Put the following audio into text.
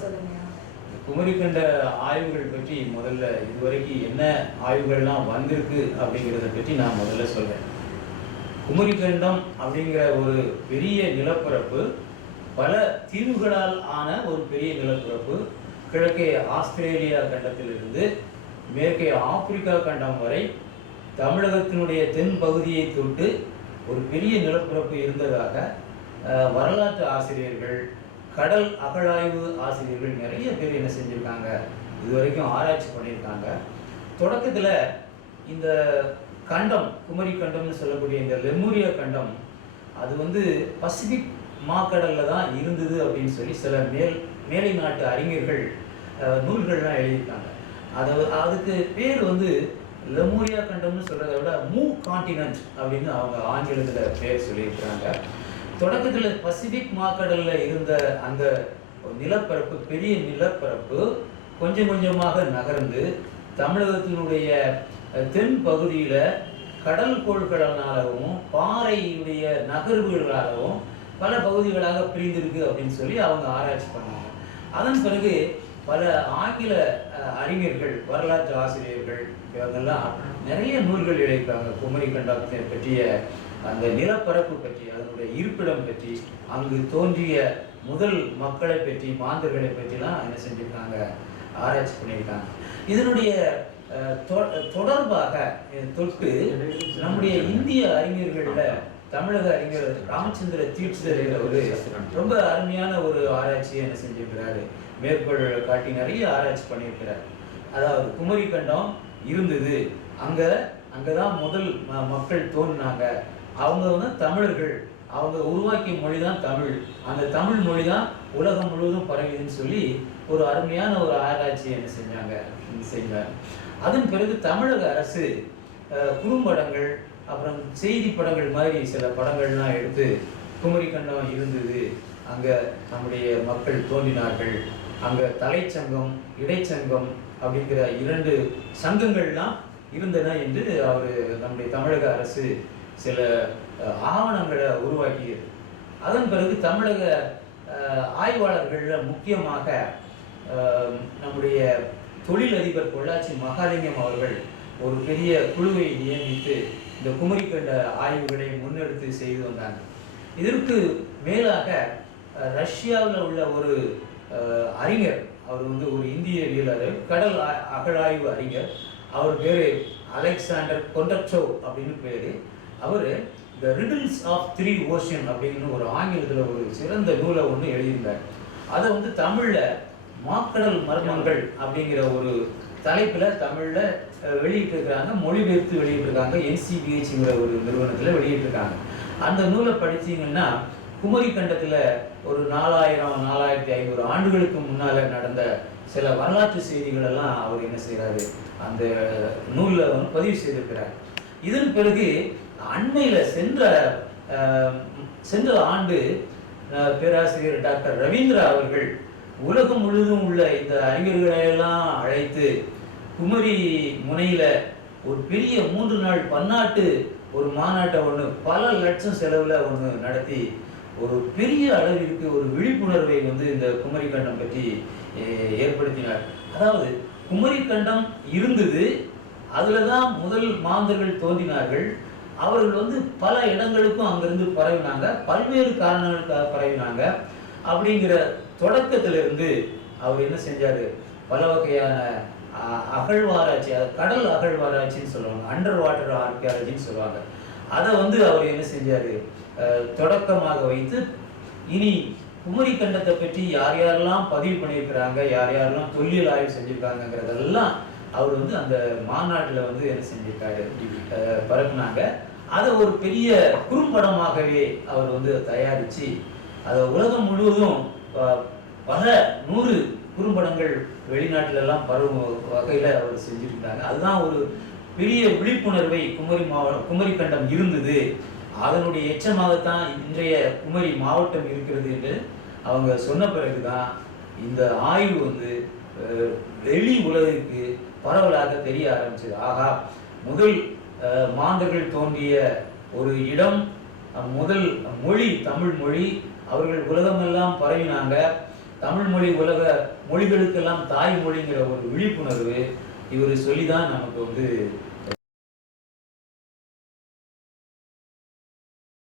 சொல்லுங்க. குமரிக்கண்ட ஆய்வுகள் பற்றி முதல்ல இதுவரைக்கும் என்ன ஆய்வுகள்லாம் வந்திருக்கு அப்படிங்கிறத பற்றி நான் முதல்ல சொல்றேன். குமரிக்கண்டம் அப்படிங்கிற ஒரு பெரிய நிலப்பரப்பு, பல தீவுகளால் ஆன ஒரு பெரிய நிலப்பரப்பு. கிழக்கே ஆஸ்திரேலியா கண்டத்திலிருந்து மேற்கே ஆப்பிரிக்கா கண்டம் வரை தமிழகத்தினுடைய தென் பகுதியை தொட்டு ஒரு பெரிய நிலப்பரப்பு இருந்ததாக வரலாற்று ஆசிரியர்கள், கடல் அகழாய்வு ஆசிரியர்கள் நிறைய பேர் என்ன செஞ்சுருக்காங்க, இதுவரைக்கும் ஆராய்ச்சி பண்ணியிருக்காங்க. தொடக்கத்தில் இந்த கண்டம், குமரி கண்டம்னு சொல்லக்கூடிய இந்த லெமூரியா கண்டம், அது பசிபிக் மாக்கடலில் தான் இருந்தது அப்படின்னு சொல்லி சில மேலை நாட்டு அறிஞர்கள் நூல்கள்லாம் எழுதியிருக்காங்க. அதுக்கு பேர் லெமூரியா கண்டம்னு சொல்கிறத விட மூ காண்டினென்ட் அப்படின்னு அவங்க ஆங்கிலத்தில் பேர் சொல்லியிருக்கிறாங்க. தொடக்கத்தில் பசிபிக் மாக்கடலில் இருந்த அந்த நிலப்பரப்பு, பெரிய நிலப்பரப்பு கொஞ்சம் கொஞ்சமாக நகர்ந்து தமிழகத்தினுடைய தென் பகுதியில் கடல் கோள்களாலும் பாறையுடைய நகர்வுகளாலும் பல பகுதிகளாக பிரிந்திருக்கு அப்படின்னு சொல்லி அவங்க ஆராய்ச்சி பண்ணாங்க. அதன் பிறகு பல ஆங்கில அறிஞர்கள், வரலாற்று ஆசிரியர்கள் இவங்கெல்லாம் நிறைய நூல்கள் எழுதியிருக்காங்க. குமரி கண்டத்தை பற்றிய அந்த நிலப்பரப்பு பற்றி, அதனுடைய இருப்பிடம் பற்றி, அங்கு தோன்றிய முதல் மக்களை பற்றி, மாந்தர்களை பற்றிலாம் என்ன செஞ்சுருக்காங்க, ஆராய்ச்சி பண்ணியிருக்காங்க. இதனுடைய தொடர்பாக தொட்டு நம்முடைய இந்திய அறிஞர்களில் தமிழக அறிஞர் ராமச்சந்திர தீட்சிதர் ஒரு ரொம்ப அருமையான ஒரு ஆராய்ச்சியை என்ன செஞ்சிருக்கிறாரு, மேற்கோள் காட்டி நிறைய ஆராய்ச்சி பண்ணியிருக்கிறார். அதாவது குமரி கண்டம் இருந்தது, அங்கதான் முதல் மக்கள் தோன்றினாங்க, அவங்க தமிழர்கள், அவங்க உருவாக்கிய மொழி தான் தமிழ், அந்த தமிழ் மொழி தான் உலகம் முழுவதும் பரவிதுன்னு சொல்லி ஒரு அருமையான ஒரு ஆராய்ச்சி என்ன செஞ்சாங்க. அதன் பிறகு தமிழக அரசு குறும்படங்கள், அப்புறம் செய்தி படங்கள் மாதிரி சில படங்கள்லாம் எடுத்து குமரி கண்டம் இருந்தது, அங்கே நம்முடைய மக்கள் தோன்றினார்கள், அங்கே தலைச்சங்கம், இடைச்சங்கம் அப்படிங்கிற 2 சங்கங்கள்லாம் இருந்தன என்று நம்முடைய தமிழக அரசு சில ஆவணங்களை உருவாக்கியது. அதன் பிறகு தமிழக ஆய்வாளர்களில் முக்கியமாக நம்முடைய தொழிலதிபர் பொள்ளாச்சி மகாலிங்கம் அவர்கள் ஒரு பெரிய குழுவை நியமித்து இந்த குமரிக்கண்ட ஆய்வுகளை முன்னெடுத்து செய்து வந்தாங்க. இதற்கு மேலாக ரஷ்யாவில் உள்ள ஒரு அறிஞர், அவர் ஒரு இந்தியவியலர், கடல் அகழாய்வு அறிஞர், அவர் பேர் அலெக்சாண்டர் கொண்டட்சோவ் அப்படின்னு பேர். அவர் த ரிடில்ஸ் ஆஃப் 3 ஓஷன் அப்படின்னு ஒரு ஆங்கிலத்தில் ஒரு சிறந்த நூலை ஒன்று எழுதியிருந்தார். அதை தமிழில் மாக்கடல் மர்மங்கள் அப்படிங்கிற ஒரு தலைப்பில் தமிழில் வெளியிட்டிருக்கிறாங்க, மொழிபெயர்த்து வெளியிட்டிருக்காங்க. NCBHங்கிற ஒரு நிறுவனத்தில் வெளியிட்டிருக்காங்க. அந்த நூலை படித்தீங்கன்னா குமரி கண்டத்தில் ஒரு 4000-4500 ஆண்டுகளுக்கு முன்னால் நடந்த சில வரலாற்று செய்திகளெல்லாம் அவர் என்ன செய்கிறாரு, அந்த நூலில் பதிவு செய்திருக்கிறார். இதன் பிறகு அண்மையில் சென்ற ஆண்டு பேராசிரியர் டாக்டர் ரவீந்திரா அவர்கள் உலகம் முழுவதும் உள்ள இந்த அறிஞர்களையெல்லாம் அழைத்து குமரி முனையில் ஒரு பெரிய 3 நாள் பன்னாட்டு ஒரு மாநாட்டை பல லட்சம் செலவில் நடத்தி ஒரு பெரிய அளவிற்கு ஒரு விழிப்புணர்வை இந்த குமரி கண்டம் பற்றி ஏற்படுத்தினார். அதாவது குமரி கண்டம் இருந்தது, அதில் தான் முதல் மாந்தர்கள் தோன்றினார்கள், அவர்கள் பல இடங்களுக்கும் அங்கிருந்து பரவினாங்க, பல்வேறு காரணங்களுக்காக பரவினாங்க. அப்படிங்கிற தொடக்கத்திலிருந்து அவர் என்ன செஞ்சார், பல வகையான அகழ்வாராய்ச்சி, கடல் அகழ்வாராய்ச்சின்னு சொல்லுவாங்க, அண்டர் வாட்டர் ஆர்கியாலஜின்னு சொல்லுவாங்க. அதை அவர் என்ன செஞ்சார், தொடக்கமாக வைத்து இனி குமரி கண்டத்தை பற்றி யார் யாரெல்லாம் பதிவு பண்ணியிருக்கிறாங்க, யார் யாரெல்லாம் தொல்லியல் ஆய்வு செஞ்சுருக்காங்கிறதெல்லாம் அவர் அந்த மாநாட்டில் என்ன செஞ்சிருக்காரு, பரப்புனாங்க. அதை ஒரு பெரிய குறும்படமாகவே அவர் தயாரித்து அதை உலகம் முழுவதும் பல 100 குறும்படங்கள் வெளிநாட்டிலெல்லாம் பரவும் வகையில் அவர் செஞ்சுருக்காங்க. அதுதான் ஒரு பெரிய விழிப்புணர்வை குமரி கண்டம் இருந்தது, அதனுடைய எச்சமாகத்தான் இன்றைய குமரி மாவட்டம் இருக்கிறது என்று அவங்க சொன்ன பிறகுதான் இந்த ஆய்வு வெளி உலகிற்கு பரவலாக தெரிய ஆரம்பிச்சது. ஆகா, முதல் மாந்தர்கள் தோன்றிய ஒரு இடம், முதல் மொழி தமிழ் மொழி, அவர்கள் உலகமெல்லாம் பரவினாங்க, தமிழ் மொழி உலக மொழிகளுக்கெல்லாம் தாய்மொழிங்கிற ஒரு விழிப்புணர்வு இவர் சொல்லி தான் நமக்கு வந்து